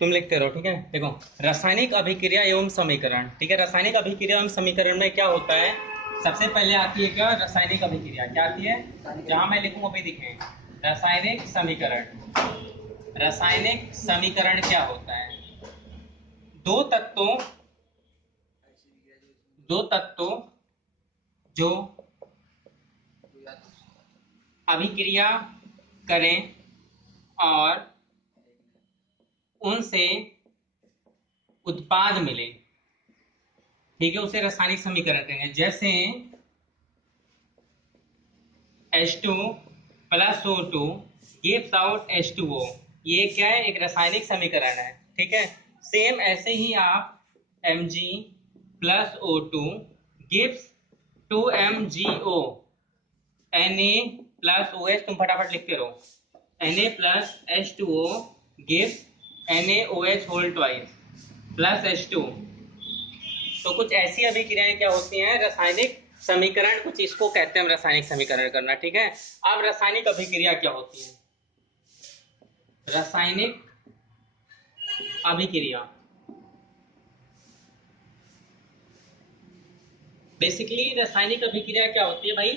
तुम लिखते रहो, ठीक है। देखो, रासायनिक अभिक्रिया एवं समीकरण, ठीक है। रासायनिक अभिक्रिया एवं समीकरण में क्या होता है, सबसे पहले आती है क्या, रासायनिक अभिक्रिया। क्या आती है, जहां मैं लिखूं अभी दिखे, रासायनिक समीकरण। रासायनिक समीकरण क्या होता है, दो तत्वों जो अभिक्रिया करें और उनसे उत्पाद मिले, ठीक है, उसे रासायनिक समीकरण कहेंगे। जैसे H2 plus O2 gives out H2O, ये क्या है, एक रासायनिक समीकरण है, ठीक है। सेम ऐसे ही आप Mg plus O2 gives 2MgO, Na plus OH, तुम फटाफट लिखते रहो, Na plus H2O gives NaOH whole twice plus H2। तो कुछ ऐसी अभिक्रियाएं क्या होती हैं, रासायनिक समीकरण, कुछ इसको कहते हैं हम रासायनिक समीकरण करना, ठीक है। अब रासायनिक अभिक्रिया क्या होती है, रासायनिक अभिक्रिया बेसिकली, रासायनिक अभिक्रिया क्या होती है भाई,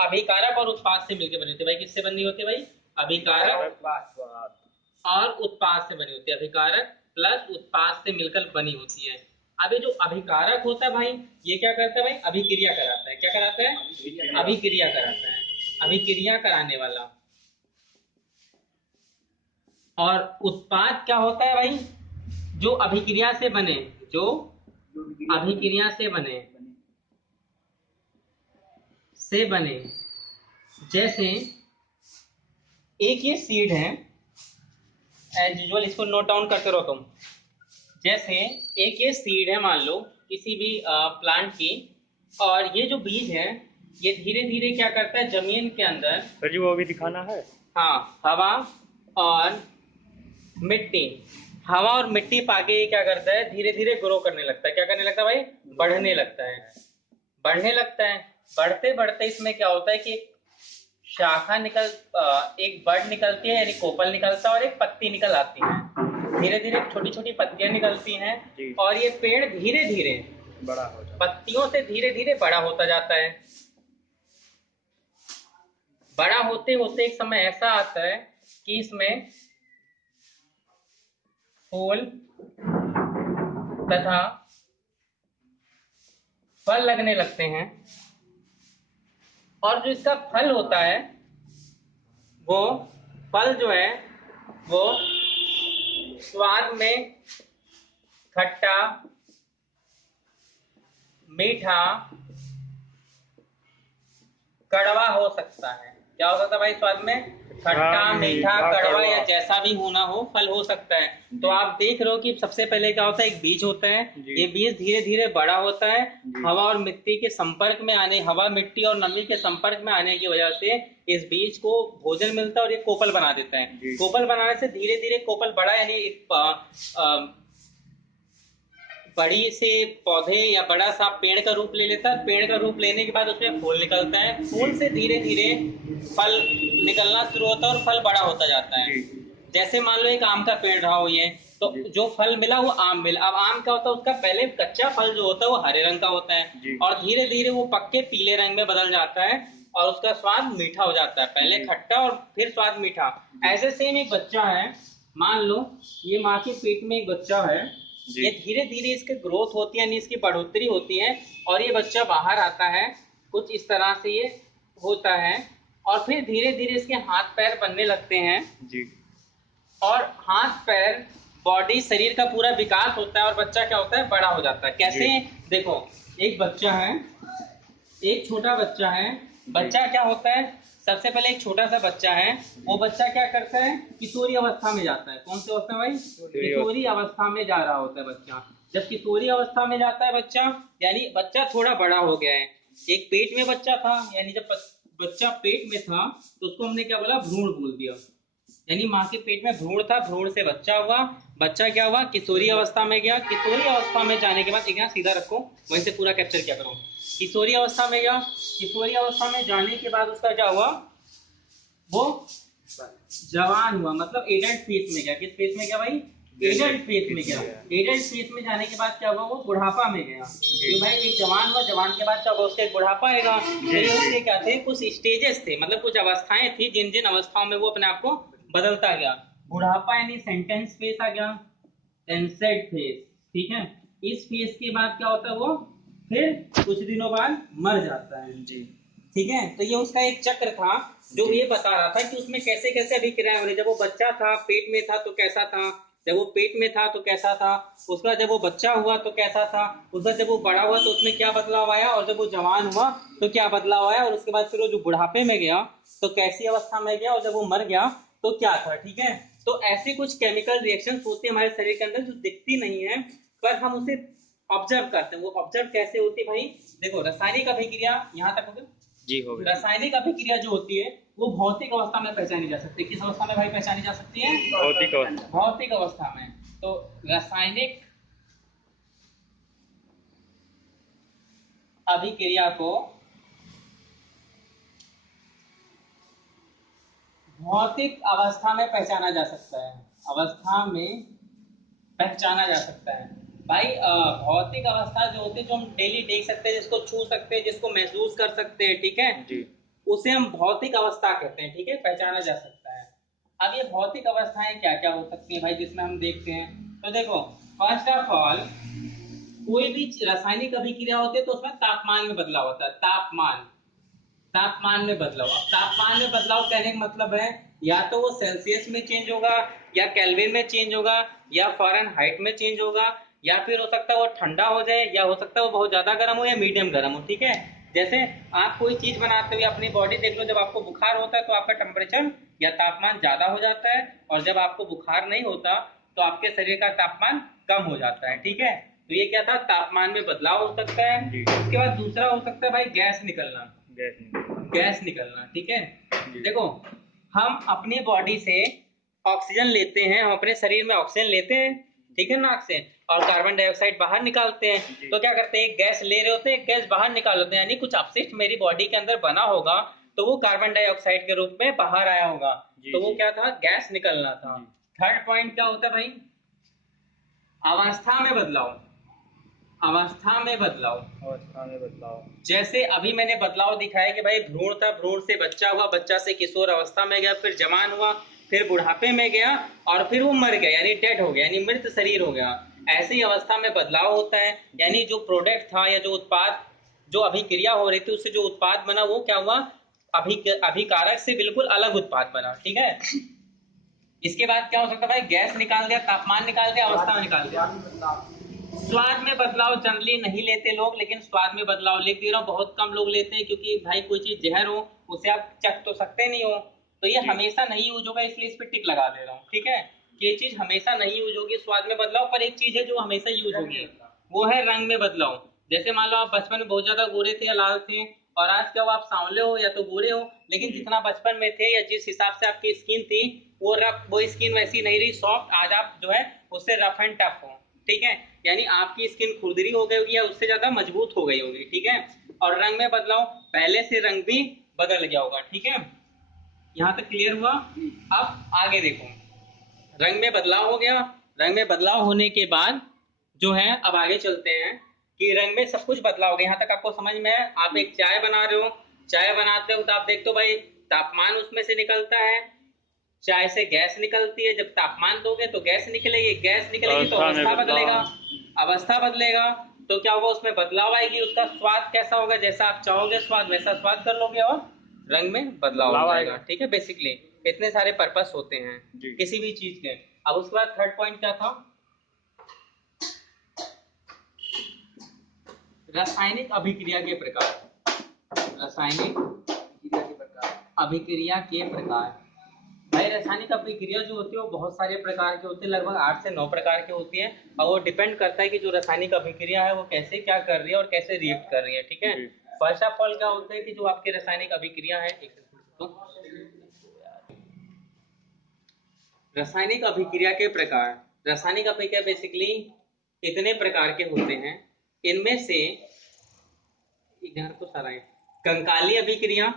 अभिकारक और उत्पाद से मिलकर बनी होती है। भाई किससे बनी होती है भाई, अभिकारक और उत्पाद से बनी होती है, अभिकारक प्लस उत्पाद से मिलकर बनी होती है। अब ये जो अभिकारक होता है भाई, ये क्या करता है भाई, अभिक्रिया कराता है। क्या कराता है, अभिक्रिया कराता है, अभिक्रिया कराने वाला। और उत्पाद क्या होता है भाई, जो अभिक्रिया से बने, जो अभिक्रिया से बने। जैसे एक ये सीड है, एज यूजुअल इसको नोट डाउन करते रहो तुम। जैसे एक ये सीड है, मान लो किसी भी प्लांट की, और ये जो बीज है ये धीरे धीरे क्या करता है, जमीन के अंदर, सर जी वो भी दिखाना है। हाँ, हवा और मिट्टी, हवा और मिट्टी पाके ये क्या करता है, धीरे धीरे ग्रो करने लगता है। क्या करने लगता है भाई, बढ़ने लगता है, बढ़ने लगता है। बढ़ते बढ़ते इसमें क्या होता है कि शाखा एक बड निकलती है, यानी कोपल निकलता है, और एक पत्ती निकल आती है। धीरे धीरे छोटी छोटी पत्तियां निकलती हैं, और ये पेड़ धीरे धीरे बड़ा हो जाता है, पत्तियों से धीरे धीरे बड़ा होता जाता है। बड़ा होते होते एक समय ऐसा आता है कि इसमें फूल तथा फल लगने लगते हैं। और जो इसका फल होता है, वो फल जो है वो स्वाद में खट्टा, मीठा, कड़वा हो सकता है। क्या हो सकता है भाई, स्वाद में खट्टा, मीठा, कड़वा, या जैसा भी होना हो फल हो सकता है। तो आप देख रहे हो कि सबसे पहले क्या होता है, एक बीज होता है, ये बीज धीरे धीरे बड़ा होता है, हवा और मिट्टी के संपर्क में आने, हवा, मिट्टी और नमी के संपर्क में आने की वजह से इस बीज को भोजन मिलता है और ये कोपल बना देता है। कोपल बनाने से धीरे धीरे कोपल बड़ा, यानी एक बड़ी से पौधे या बड़ा सा पेड़ का रूप ले लेता है। पेड़ का रूप लेने के बाद उसमें फूल निकलता है, फूल से धीरे धीरे फल निकलना शुरू होता है और फल बड़ा होता जाता है। जैसे मान लो एक आम का पेड़ रहा हो ये, तो जो फल मिला वो आम मिला। अब आम क्या होता है, उसका पहले कच्चा फल जो होता है वो हरे रंग का होता है, और धीरे धीरे वो पक्के पीले रंग में बदल जाता है, और उसका स्वाद मीठा हो जाता है, पहले खट्टा और फिर स्वाद मीठा। ऐसे सेम एक बच्चा है, मान लो ये माँ के पेट में एक बच्चा है, ये धीरे धीरे इसकी ग्रोथ होती है, यानी इसकी बढ़ोतरी होती है, और ये बच्चा बाहर आता है, कुछ इस तरह से ये होता है, और फिर धीरे धीरे इसके हाथ पैर बनने लगते हैं जी। और हाथ पैर, बॉडी, शरीर का पूरा विकास होता है, और बच्चा क्या होता है, बड़ा हो जाता है। कैसे, देखो एक बच्चा है, एक छोटा बच्चा है, बच्चा क्या होता है, सबसे पहले एक छोटा सा बच्चा है, वो बच्चा क्या करता है, किशोरी अवस्था में जाता है। कौन सी अवस्था में भाई, किशोरी अवस्था में जा रहा होता है बच्चा। जब किशोरी अवस्था में जाता है बच्चा, यानी बच्चा थोड़ा बड़ा हो गया है। एक पेट में बच्चा था, यानी जब बच्चा पेट में था तो उसको हमने क्या बोला, भ्रूण बोल दिया, यानी माँ के पेट में भ्रूण था, भ्रूण से बच्चा हुआ, बच्चा क्या हुआ, किशोरी अवस्था में गया, किशोरी अवस्था में जाने के बाद, एक यहाँ सीधा रखो, वहीं से पूरा कैप्चर किया करो। किशोरी अवस्था में गया, किशोरी अवस्था में जाने के बाद उसका क्या हुआ, वो जवान हुआ, मतलब एडल्ट फेज में गया। किस फेज में गया भाई, एडल्ट फेज में गया। एडल्ट फेज में जाने के बाद क्या हुआ, वो बुढ़ापा में गया। तो भाई एक जवान हुआ, जवान के बाद क्या होगा, उसका एक बुढ़ापा आएगा। तो ये उसके क्या थे, कुछ स्टेजेस थे, मतलब कुछ अवस्थाएं थी, जिन जिन अवस्थाओं में वो अपने आप को बदलता गया। बुढ़ापा यानी सेंटेंस फेज आ गया, एनसेट फेज, ठीक है। इस फेज के बाद क्या होता है, वो फिर कुछ दिनों बाद मर जाता है जी, ठीक है। तो ये उसका एक चक्र था जो ये बता रहा था कि उसमें कैसे कैसे अभिक्रियाएं हो रही। जब वो बच्चा था, पेट में था तो कैसा था, जब वो पेट में था तो कैसा था, उसका जब वो बच्चा हुआ तो कैसा था, उसका जब वो बड़ा हुआ तो उसमें क्या बदलाव आया, और जब वो जवान हुआ तो क्या बदलाव आया, और उसके बाद फिर वो जो बुढ़ापे में गया तो कैसी अवस्था में गया, और जब वो मर गया तो क्या था, ठीक है। तो ऐसे कुछ केमिकल रिएक्शंस होते हैं हमारे शरीर के अंदर जो दिखती नहीं है, पर हम उसे ऑब्जर्व करते हैं। वो ऑब्जर्व कैसे होती है भाई, देखो रासायनिक अभिक्रिया यहाँ तक हो गई जी, हो गई। रासायनिक अभिक्रिया जो होती है वो भौतिक अवस्था में पहचानी जा सकती है। किस अवस्था में भाई पहचानी जा सकती है, भौतिक अवस्था, भौतिक अवस्था में। तो रासायनिक अभिक्रिया को भौतिक अवस्था में पहचाना जा सकता है, अवस्था में पहचाना जा सकता है भाई। भौतिक अवस्था जो होती है, जो हम डेली देख सकते हैं, जिसको छू सकते हैं, जिसको महसूस कर सकते हैं, ठीक है जी, उसे हम भौतिक अवस्था कहते हैं, ठीक है, पहचाना जा सकता है। अब ये भौतिक अवस्थाएं क्या क्या हो सकती हैं भाई, जिसमें हम देखते हैं। तो देखो, फर्स्ट ऑफ ऑल कोई भी रासायनिक अभिक्रिया होती है तो उसमें तापमान में बदलाव होता है। तापमान, तापमान में बदलाव। तापमान में बदलाव कहने का मतलब है या तो वो सेल्सियस में चेंज होगा, या केल्विन में चेंज होगा, या फ़ारेनहाइट में चेंज होगा, या फिर हो सकता है वो ठंडा हो जाए, या हो सकता है वो बहुत ज्यादा गर्म हो या मीडियम गर्म हो, ठीक है। जैसे आप कोई चीज बनाते हुए अपनी बॉडी देख लो, जब आपको बुखार होता है तो आपका टेम्परेचर या तापमान ज्यादा हो जाता है, और जब आपको बुखार नहीं होता तो आपके शरीर का तापमान कम हो जाता है, ठीक है। तो ये क्या था, तापमान में बदलाव हो सकता है। उसके बाद दूसरा हो सकता है भाई गैस निकलना, गैस निकलना, ठीक है। देखो, हम अपनी बॉडी से ऑक्सीजन लेते हैं, हम अपने शरीर में ऑक्सीजन लेते हैं, ठीक है, नाक से, और कार्बन डाइऑक्साइड बाहर निकालते हैं। तो क्या करते हैं, गैस ले रहे होते हैं, गैस बाहर निकाल लेते हैं, यानी कुछ अपशिष्ट मेरी बॉडी के अंदर बना होगा तो वो कार्बन डाइऑक्साइड के रूप में बाहर आया होगा, तो वो क्या था, गैस निकलना था। थर्ड पॉइंट क्या होता है भाई, अवस्था में बदलाव। अवस्था में बदलाव, अवस्था में बदलाव, जैसे अभी मैंने बदलाव दिखाया कि भाई भ्रूण था, भ्रूण से बच्चा हुआ, बच्चा से किशोर अवस्था में गया, फिर जवान हुआ, फिर बुढ़ापे में गया, और फिर वो मर गया, यानी डेड हो गया, यानी मृत शरीर हो गया। ऐसे ही अवस्था में बदलाव होता है, यानी जो प्रोडक्ट था या जो उत्पाद, जो अभिक्रिया हो रही थी, उससे जो उत्पाद बना वो क्या हुआ, अभिकारक से बिल्कुल अलग उत्पाद बना, ठीक है। इसके बाद क्या हो सकता है भाई, गैस निकाल दिया, तापमान निकाल दिया, अवस्था में निकाल दिया। स्वाद में बदलाव जनरली नहीं लेते लोग, लेकिन स्वाद में बदलाव लिख दे रहा हूँ, बहुत कम लोग लेते हैं, क्योंकि भाई कोई चीज जहर हो उसे आप चख तो सकते नहीं हो, तो ये हमेशा नहीं यूज होगा, इसलिए इस पर टिक लगा दे रहा हूँ, ठीक है। ये चीज हमेशा नहीं यूज होगी स्वाद में बदलाव, पर एक चीज है जो हमेशा यूज होगी, वो है रंग में बदलाव। जैसे मान लो आप बचपन में बहुत ज्यादा गोरे थे या लाल थे, और आज क्या हो, आप सांवले हो या तो गोरे हो, लेकिन जितना बचपन में थे या जिस हिसाब से आपकी स्किन थी वो स्किन वैसी नहीं रही, सॉफ्ट, आज आप जो है उससे रफ एंड टफ हो, ठीक है। यानी आपकी स्किन खुरदरी हो गई होगी या उससे ज्यादा मजबूत हो गई होगी, ठीक है। और रंग में बदलाव, पहले से रंग भी बदल गया होगा, ठीक है। यहाँ तक क्लियर हुआ। अब आगे देखो, रंग में बदलाव हो गया। रंग में बदलाव होने के बाद जो है, अब आगे चलते हैं कि रंग में सब कुछ बदलाव हो गया। यहाँ तक आपको समझ में है। आप एक चाय बना रहे हो, चाय बनाते हो तो आप देखते हो भाई तापमान उसमें से निकलता है, चाय से गैस निकलती है, जब तापमान दोगे तो गैस निकलेगी, गैस निकलेगी तो अवस्था बदलेगा, अवस्था बदलेगा तो क्या होगा, उसमें बदलाव आएगी, उसका स्वाद कैसा होगा, जैसा आप चाहोगे स्वाद वैसा स्वाद कर लोगे, और रंग में बदलाव हो जाएगा, ठीक है। बेसिकली इतने सारे पर्पस होते हैं किसी भी चीज के। अब उसके बाद थर्ड पॉइंट क्या था, रासायनिक अभिक्रिया के प्रकार। रासायनिक अभिक्रिया के प्रकार, भाई रासायनिक अभिक्रिया जो होती है वो बहुत सारे प्रकार के होते हैं, लगभग 8 से 9 प्रकार के होती है, और वो डिपेंड करता है कि जो रासायनिक अभिक्रिया है वो कैसे क्या कर रही है और कैसे रिएक्ट कर रही है, ठीक है। फर्स्ट ऑफ ऑल क्या होता है कि जो आपकी रासायनिक अभिक्रिया है, रासायनिक अभिक्रिया के प्रकार। रासायनिक अभिक्रिया बेसिकली इतने प्रकार के होते हैं, इनमें से इधर को सारा कंकाली अभिक्रिया,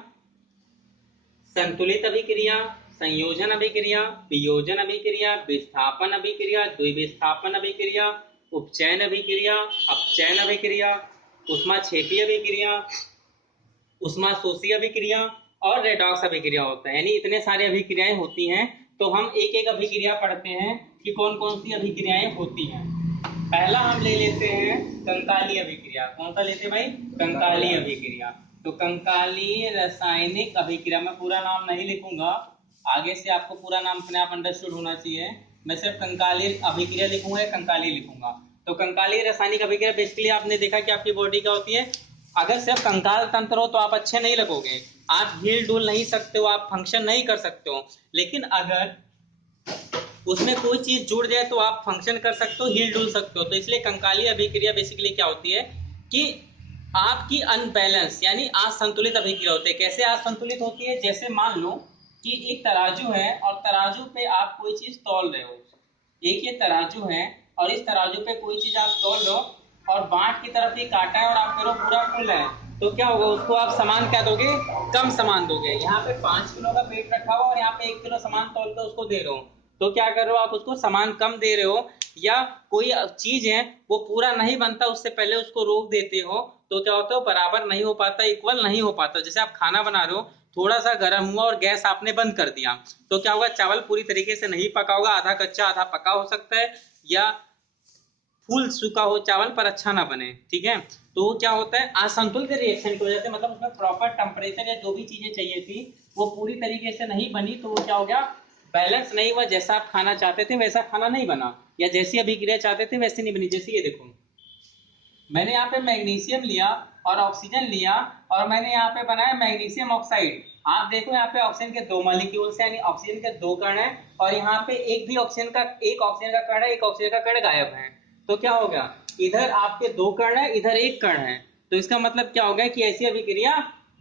संतुलित अभिक्रिया, संयोजन अभिक्रिया, वियोजन अभिक्रिया, विस्थापन अभिक्रिया, द्विविस्थापन अभिक्रिया, उपचयन अभिक्रिया, अपचयन अभिक्रिया, ऊष्माक्षेपी अभिक्रिया, ऊष्माशोषी अभिक्रिया और रेडॉक्स अभिक्रिया होता है। यानी इतने सारे अभिक्रियाएं होती हैं। तो हम एक एक अभिक्रिया पढ़ते हैं कि कौन कौन सी अभिक्रियाएं होती हैं। पहला हम ले लेते हैं कंकाली अभिक्रिया। कौन सा लेते हैं भाई? कंकाली अभिक्रिया। तो कंकाली रासायनिक अभिक्रिया, मैं पूरा नाम नहीं लिखूंगा, आगे से आपको पूरा नाम अपने आप अंडरस्टूड होना चाहिए। मैं सिर्फ कंकाली अभिक्रिया लिखूंगा या कंकाली लिखूंगा। तो कंकाली रासायनिक अभिक्रिया बेसिकली आपने देखा कि आपकी बॉडी क्या होती है। अगर सिर्फ कंकाल तंत्र हो तो आप अच्छे नहीं लगोगे, आप हिल डुल नहीं सकते हो, आप फंक्शन नहीं कर सकते हो। लेकिन अगर उसमें कोई चीज जुड़ जाए तो आप फंक्शन कर सकते हो, हिल डुल सकते हो। तो इसलिए कंकाली अभिक्रिया बेसिकली क्या होती है कि आपकी अनबैलेंस यानी असंतुलित अभिक्रिया होती है। कैसे असंतुलित होती है? जैसे मान लो कि एक तराजू है और तराजू पे आप कोई चीज तौल रहे हो। एक ये तराजू है और इस तराजू पे कोई चीज आप तौल रहे हो और बांट की तरफ ही काटा है और आप कह रहे हो पूरा फुल है, तो क्या होगा? उसको आप सामान क्या दोगे? कम सामान दोगे। यहाँ पे 5 किलो का वेट रखा हुआ और यहाँ पे 1 किलो सामान तौल के उसको दे रहे हो, तो क्या कर रहे हो? आप उसको सामान कम दे रहे हो। या कोई चीज है वो पूरा नहीं बनता उससे पहले उसको रोक देते हो, तो क्या होता है? बराबर नहीं हो पाता, इक्वल नहीं हो पाता। जैसे आप खाना बना रहे हो, थोड़ा सा गर्म हुआ और गैस आपने बंद कर दिया, तो क्या होगा? चावल पूरी तरीके से नहीं पका होगा, आधा कच्चा आधा पका हो सकता है, या फूल सूखा हो चावल पर अच्छा ना बने। ठीक है, तो क्या होता है? असंतुलित रिएक्शन की वजह से, मतलब उसमें प्रॉपर टेम्परेचर या जो भी चीजें चाहिए थी वो पूरी तरीके से नहीं बनी, तो वो क्या हो गया? बैलेंस नहीं हुआ। जैसा आप खाना चाहते थे वैसा खाना नहीं बना, या जैसी अभिक्रिया चाहते थे वैसी नहीं बनी। जैसे ये देखो, मैंने यहाँ पे मैग्नीशियम लिया और ऑक्सीजन लिया और मैंने यहाँ पे बनाया मैग्नीशियम ऑक्साइड। आप देखो यहाँ पे ऑक्सीजन के 2 मॉलिक्यूल्स हैं, यानी ऑक्सीजन के 2 कण हैं, और यहाँ पे एक ऑक्सीजन का कण है, एक ऑक्सीजन का कण गायब है। तो क्या हो गया? इधर आपके 2 कण है, इधर 1 कण है। तो इसका मतलब क्या हो गया कि ऐसी अभिक्रिया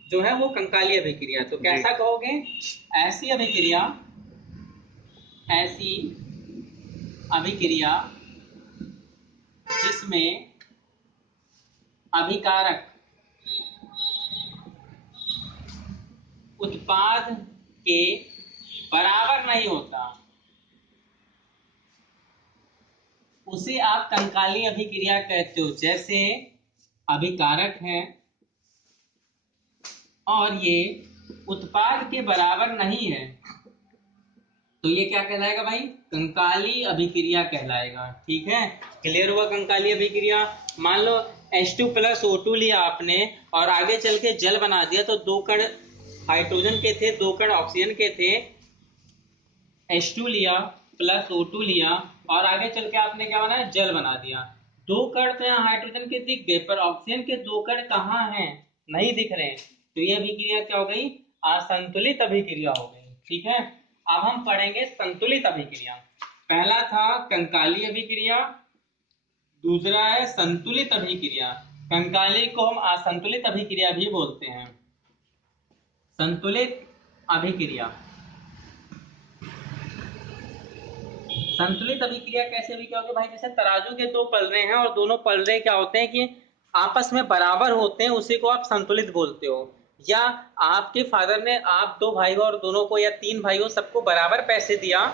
जो है वो कंकाली अभिक्रिया। तो कैसा कहोगे? ऐसी अभिक्रिया जिसमें अभिकारक उत्पाद के बराबर नहीं होता, उसे आप कंकाली अभिक्रिया कहते हो। जैसे अभिकारक है और ये उत्पाद के बराबर नहीं है, तो ये क्या कहलाएगा भाई? कंकाली अभिक्रिया कहलाएगा। ठीक है, क्लियर हुआ कंकाली अभिक्रिया। मान लो H2 + O2 लिया आपने और आगे चल के जल बना दिया, तो 2 कण हाइड्रोजन के थे, 2 कण ऑक्सीजन के थे। H2 लिया + O2 लिया और आगे चल के आपने क्या बनाया? जल बना दिया। 2 कण तो यहाँ हाइड्रोजन के दिख गए, पर ऑक्सीजन के 2 कण कहाँ हैं? नहीं दिख रहे। तो ये अभिक्रिया क्या हो गई? असंतुलित अभिक्रिया हो गई। ठीक है, अब हम पढ़ेंगे संतुलित अभिक्रिया। पहला था कंकाली अभिक्रिया, दूसरा है संतुलित अभिक्रिया। कंकाली को हम असंतुलित अभिक्रिया भी बोलते हैं। संतुलित अभिक्रिया, संतुलित अभिक्रिया कैसे भी क्या होगी भाई? जैसे तराजू के 2 पलड़े हैं और दोनों पलड़े क्या होते हैं कि आपस में बराबर होते हैं, उसी को आप संतुलित बोलते हो। या आपके फादर ने आप 2 भाई और दोनों को या 3 भाइयों सबको बराबर पैसे दिया,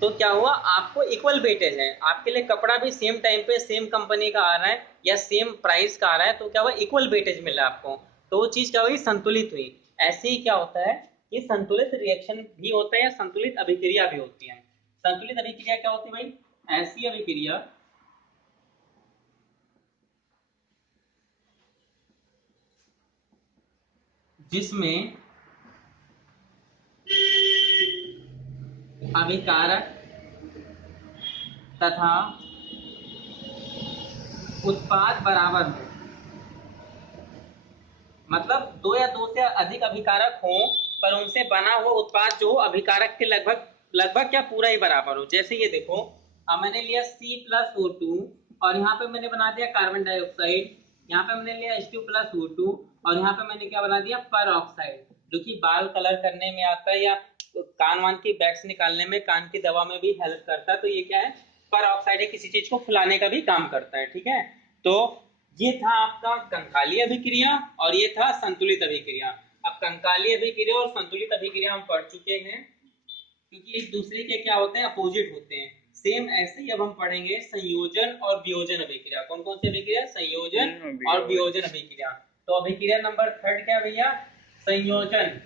तो क्या हुआ? आपको इक्वल वेटेज है, आपके लिए कपड़ा भी सेम टाइम पे सेम कंपनी का आ रहा है या सेम प्राइस का आ रहा है, तो क्या हुआ? इक्वल वेटेज मिला आपको, तो वो चीज क्या हुई? संतुलित हुई। ऐसे ही क्या होता है कि संतुलित रिएक्शन भी होता है या संतुलित अभिक्रिया भी होती है। संतुलित अभिक्रिया क्या होती है भाई? ऐसी अभिक्रिया जिसमें अभिकारक तथा उत्पाद बराबर हो, मतलब 2 या 2 से अधिक अभिकारक हो पर उनसे बना हुआ उत्पाद जो अभिकारक के लगभग क्या पूरा ही बराबर हो। जैसे ये देखो, अब मैंने लिया C+O2 और यहाँ पे मैंने बना दिया कार्बन डाइऑक्साइड, यहाँ पे मैंने लिया H2 + O2 और यहाँ पे मैंने क्या बना दिया? पर ऑक्साइड, जो कि बाल कलर करने में आता है या कान वान की वैक्स निकालने में, कान की दवा में भी हेल्प करता है। तो ये क्या है? पर ऑक्साइड है, किसी चीज को फुलाने का भी काम करता है। ठीक है, तो ये था आपका कंकाली अभिक्रिया और ये था संतुलित अभिक्रिया। अब कंकाली अभिक्रिया और संतुलित अभिक्रिया हम पढ़ चुके हैं। क्योंकि एक दूसरे के क्या होते हैं, अपोजिट होते हैं। सेम ऐसे ही अब हम पढ़ेंगे संयोजन और वियोजन अभिक्रिया। कौन कौन सी अभिक्रिया, संयोजन और वियोजन अभिक्रिया। तो अभिक्रिया नंबर 3 क्या भैया, संयोजन।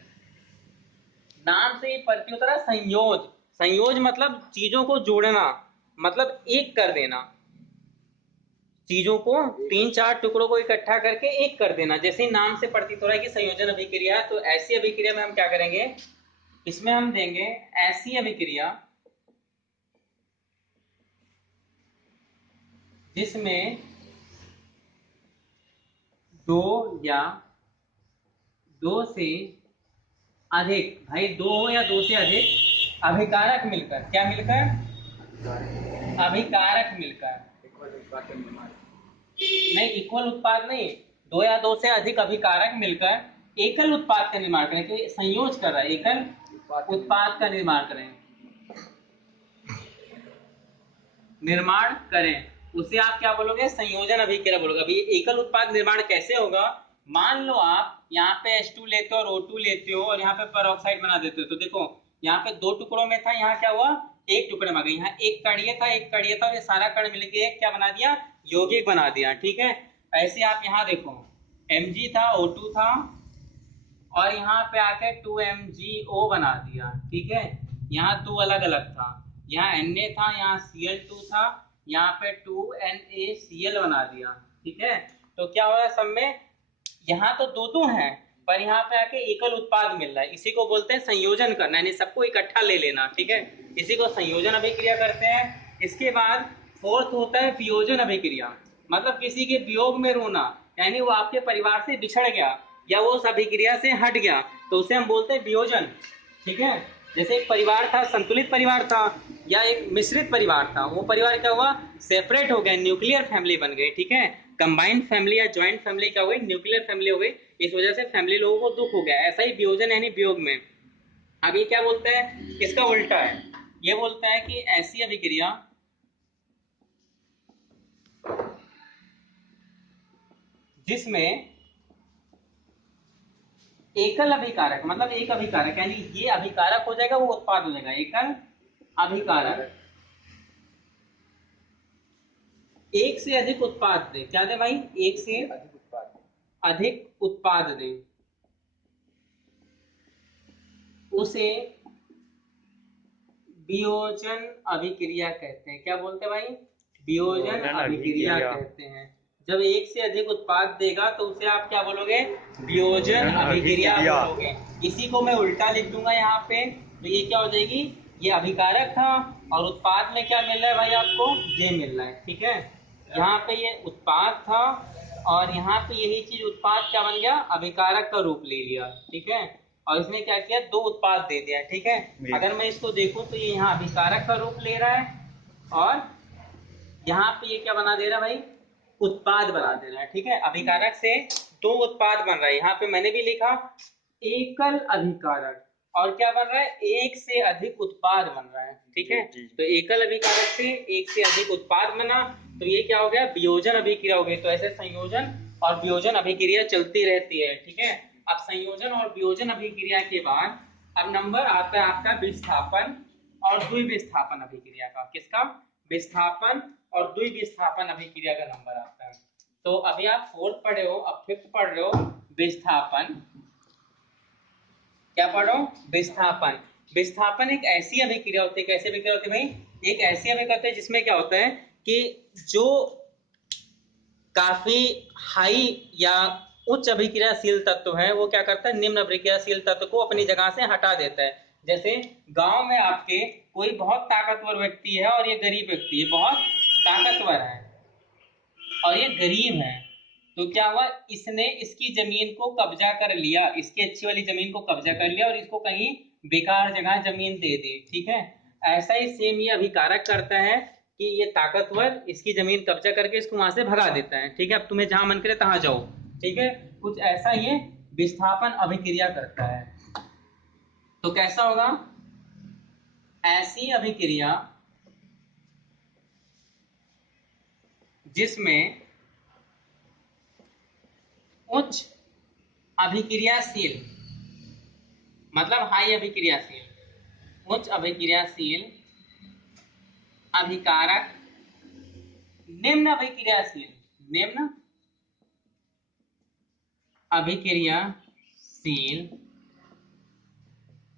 नाम से ही प्रतीत होता है संयोज। संयोज मतलब चीजों को जोड़ना, मतलब एक कर देना, चीजों को 3-4 टुकड़ों को इकट्ठा करके एक कर देना। जैसे नाम से प्रतीत हो रहा है कि संयोजन अभिक्रिया, तो ऐसी अभिक्रिया में हम क्या करेंगे, इसमें हम देंगे ऐसी अभिक्रिया जिसमें दो या दो से अधिक, भाई दो या दो से अधिक अभिकारक मिलकर, क्या मिलकर, अभिकारक मिलकर, नहीं इक्वल उत्पाद नहीं, दो या दो से अधिक अभिकारक मिलकर एकल उत्पाद का निर्माण करें। तो संयोज कर रहा है, एकल उत्पाद का निर्माण करें, निर्माण करें, उसे आप क्या बोलोगे, संयोजन अभिक्रिया बोलोगे। अभी एकल उत्पाद निर्माण कैसे होगा, मान लो आप यहाँ पे H2 लेते हो और O2 लेते हो और यहाँ पे पेरोक्साइड बना देते हो। तो देखो यहाँ पे 2 टुकड़ों में था, यहाँ क्या हुआ, एक टुकड़े में आ गया। यहाँ एक कड़िए था, एक कड़िए था, और ये सारा कण मिलके क्या बना दिया, यौगिक बना दिया। ठीक है, ऐसे आप यहाँ देखो Mg था, O2 था, और यहाँ पे आके 2MgO बना दिया। ठीक है, यहाँ 2 अलग अलग था, यहाँ Na था, यहाँ Cl2 था, यहाँ पे 2NaCl बना दिया। ठीक है, तो क्या हो रहा है सब में, यहाँ तो दो दो है पर यहाँ पे आके एकल उत्पाद मिल रहा है। इसी को बोलते हैं संयोजन करना, यानी सबको इकट्ठा ले लेना। ठीक है, इसी को संयोजन अभिक्रिया करते हैं। इसके बाद फोर्थ होता है वियोजन अभिक्रिया, मतलब किसी के वियोग में रोना, यानी वो आपके परिवार से बिछड़ गया या वो उस अभिक्रिया से हट गया, तो उसे हम बोलते हैं वियोजन। ठीक है, जैसे एक परिवार था, संतुलित परिवार था या एक मिश्रित परिवार था, वो परिवार क्या हुआ, सेपरेट हो गया, न्यूक्लियर फैमिली बन गई। ठीक है, कंबाइंड फैमिली या ज्वाइंट फैमिली क्या हो गई, न्यूक्लियर फैमिली हो गई, इस वजह से फैमिली लोगों को दुख हो गया। ऐसा ही वियोजन यानी वियोग में। अब ये क्या बोलते हैं, इसका उल्टा है, ये बोलता है कि ऐसी अभिक्रिया जिसमें एकल अभिकारक, मतलब एक अभिकारक, यानी ये अभिकारक हो जाएगा, वो उत्पाद हो जाएगा, एकल अभिकारक एक से अधिक उत्पाद दे, क्या दे भाई, एक से अधिक उत्पाद दे, उसे वियोजन अभिक्रिया कहते हैं। क्या बोलते हैं भाई, वियोजन अभिक्रिया कहते हैं। जब एक से अधिक उत्पाद देगा तो उसे आप क्या बोलोगे, वियोजन अभिक्रिया बोलोगे। इसी को मैं उल्टा लिख दूंगा यहाँ पे, तो ये क्या हो जाएगी, ये अभिकारक था और उत्पाद में क्या मिल रहा है भाई आपको, ये मिल रहा है। ठीक है, यहाँ पे ये उत्पाद था और यहाँ पे यही चीज उत्पाद क्या बन गया, अभिकारक का रूप ले लिया। ठीक है, और इसने क्या किया, 2 उत्पाद दे दिया। ठीक है, अगर मैं इसको देखूं तो ये यहाँ अभिकारक का रूप ले रहा है और यहाँ पे ये क्या बना दे रहा है भाई, उत्पाद बना दे रहा है। ठीक है, अभिकारक से 2 उत्पाद बन रहा है। यहाँ पे मैंने भी लिखा एकल अभिकारक, और क्या बन रहा है, एक से अधिक उत्पाद बन रहा है। ठीक है, तो एकल अभिकारक से एक से अधिक उत्पाद बना, तो ये क्या हो गया, वियोजन अभिक्रिया हो गई। तो ऐसे संयोजन और वियोजन अभिक्रिया चलती रहती है। ठीक है, अब संयोजन और वियोजन अभिक्रिया के बाद अब नंबर आता है आपका विस्थापन और द्विविस्थापन अभिक्रिया का। किसका, विस्थापन और द्विविस्थापन अभिक्रिया का नंबर आता है। तो अभी आप 4th पढ़े हो, अब 5th पढ़ रहे हो, विस्थापन। क्या पढ़ो, विस्थापन। विस्थापन एक ऐसी अभिक्रिया होती है, कैसी अभिक्रिया होती है भाई, एक ऐसी अभिक्रिया होती है जिसमें क्या होता है कि जो काफी हाई या उच्च अभिक्रियाशील तत्व है वो क्या करता है, निम्न अभिक्रियाशील तत्व को अपनी जगह से हटा देता है। जैसे गांव में आपके कोई बहुत ताकतवर व्यक्ति है और ये गरीब व्यक्ति है, बहुत ताकतवर है और ये गरीब है, तो क्या हुआ, इसने इसकी जमीन को कब्जा कर लिया, इसकी अच्छी वाली जमीन को कब्जा कर लिया और इसको कहीं बेकार जगह जमीन दे दी। ठीक है, ऐसा ही सेम ये अभिकारक करता है कि ये ताकतवर इसकी जमीन कब्जा करके इसको वहां से भगा देता है। ठीक है, अब तुम्हें जहां मन करे तहां जाओ। ठीक है, कुछ ऐसा ये विस्थापन अभिक्रिया करता है। तो कैसा होगा, ऐसी अभिक्रिया जिसमें उच्च अभिक्रियाशील, मतलब हाई अभिक्रियाशील, उच्च अभिक्रियाशील अभिकारक निम्न अभिक्रियाशील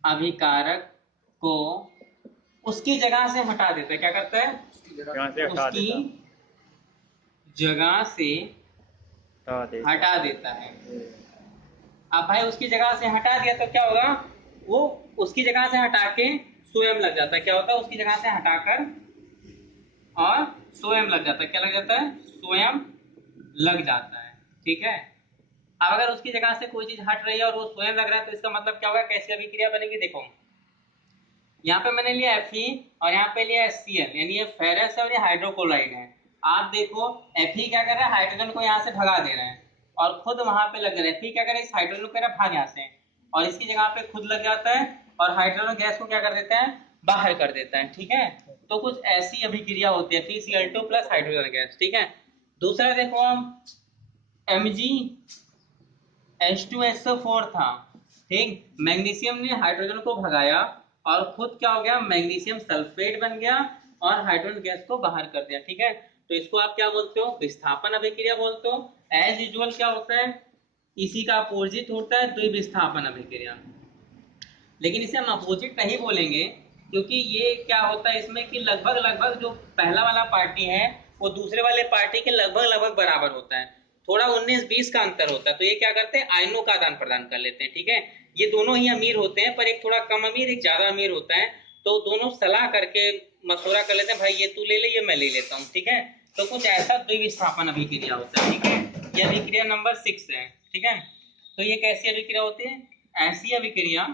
अभिकारक को उसकी जगह से हटा देता है। क्या करता है? उसकी जगह से हटा देता है। अब भाई उसकी जगह से हटा दिया तो क्या होगा? वो उसकी जगह से हटा के स्वयं लग जाता है। क्या होता है? उसकी जगह से हटाकर और स्वयं लग जाता है। क्या लग जाता है? स्वयं लग जाता है। ठीक है। अब अगर उसकी जगह से कोई चीज हट रही है और वो स्वयं लग रहा है तो इसका मतलब क्या होगा? कैसी अभिक्रिया बनेगी? देखो यहाँ पे मैंने लिया Fe और यहाँ पे लिया HCl, यानी ये फेरस है और ये हाइड्रोक्लोराइड है। आप देखो Fe क्या कर रहा है? हाइड्रोजन को यहाँ से भगा दे रहा है और खुद वहां पे लग रहा है। Fe क्या कर रहा है? इस हाइड्रोजन को कह रहा है भाग यहाँ से, और इसकी जगह पे खुद लग जाता है और हाइड्रोजन गैस को क्या कर देता है? बाहर कर देता है। ठीक है। तो कुछ ऐसी अभिक्रिया होती है FeCl2 प्लस हाइड्रोजन गैस। ठीक है। दूसरा देखो हम Mg H2SO4 था। ठीक, मैग्नीशियम ने हाइड्रोजन को भगाया और खुद क्या हो गया? मैग्नीशियम सल्फेट बन गया और हाइड्रोजन गैस को बाहर कर दिया। ठीक है। तो इसको आप क्या बोलते हो? विस्थापन अभिक्रिया बोलते हो। एज यूजुअल क्या होता है? इसी का अपोजिट होता है द्विविस्थापन अभिक्रिया। लेकिन इसे हम अपोजिट नहीं बोलेंगे क्योंकि ये क्या होता है इसमें कि लगभग जो पहला वाला पार्टी है वो दूसरे वाले पार्टी के लगभग बराबर होता है। थोड़ा 19-20 का अंतर होता है। तो ये क्या करते हैं? आयनों का आदान प्रदान कर लेते हैं। ठीक है। ये दोनों ही अमीर होते हैं पर एक थोड़ा कम अमीर एक ज्यादा अमीर होता है। तो दोनों सलाह करके मशवरा कर लेते हैं, भाई ये तू ले ले, ये मैं ले लेता हूँ। ठीक है। तो कुछ ऐसा द्विविस्थापन अभिक्रिया होता है। ठीक है। ये अभिक्रिया नंबर 6 है। ठीक है। तो ये कैसी अभिक्रिया होती है? ऐसी अभिक्रिया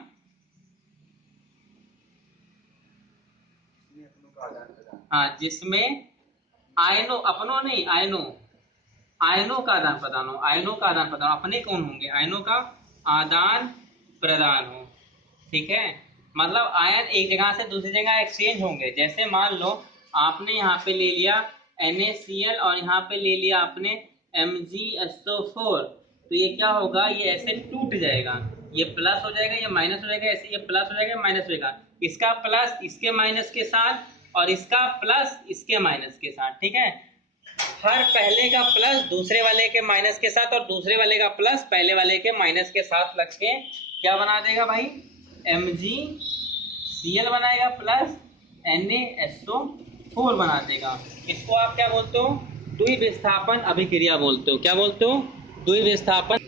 जिसमें आयनों का आदान प्रदान हो। अपने कौन होंगे? आयनों का आदान प्रदान हो। ठीक है। मतलब आयन एक जगह से दूसरी जगह एक्सचेंज होंगे। जैसे मान लो आपने यहाँ पे ले लिया NaCl और यहाँ पे ले लिया आपने MgSO4, तो ये क्या होगा? ये ऐसे टूट जाएगा, ये प्लस हो जाएगा, ये माइनस हो जाएगा, ऐसे ये प्लस हो जाएगा, माइनस हो जाएगा। इसका प्लस इसके माइनस के साथ और इसका प्लस इसके माइनस के साथ। ठीक है। हर पहले का प्लस दूसरे वाले के माइनस के साथ और दूसरे वाले का प्लस पहले वाले के माइनस के साथ लग के क्या बना देगा भाई? MgCl बनाएगा प्लस NaSO4 बना देगा। इसको आप क्या बोलते हो? द्विविस्थापन अभिक्रिया बोलते हो। क्या बोलते हो? द्विविस्थापन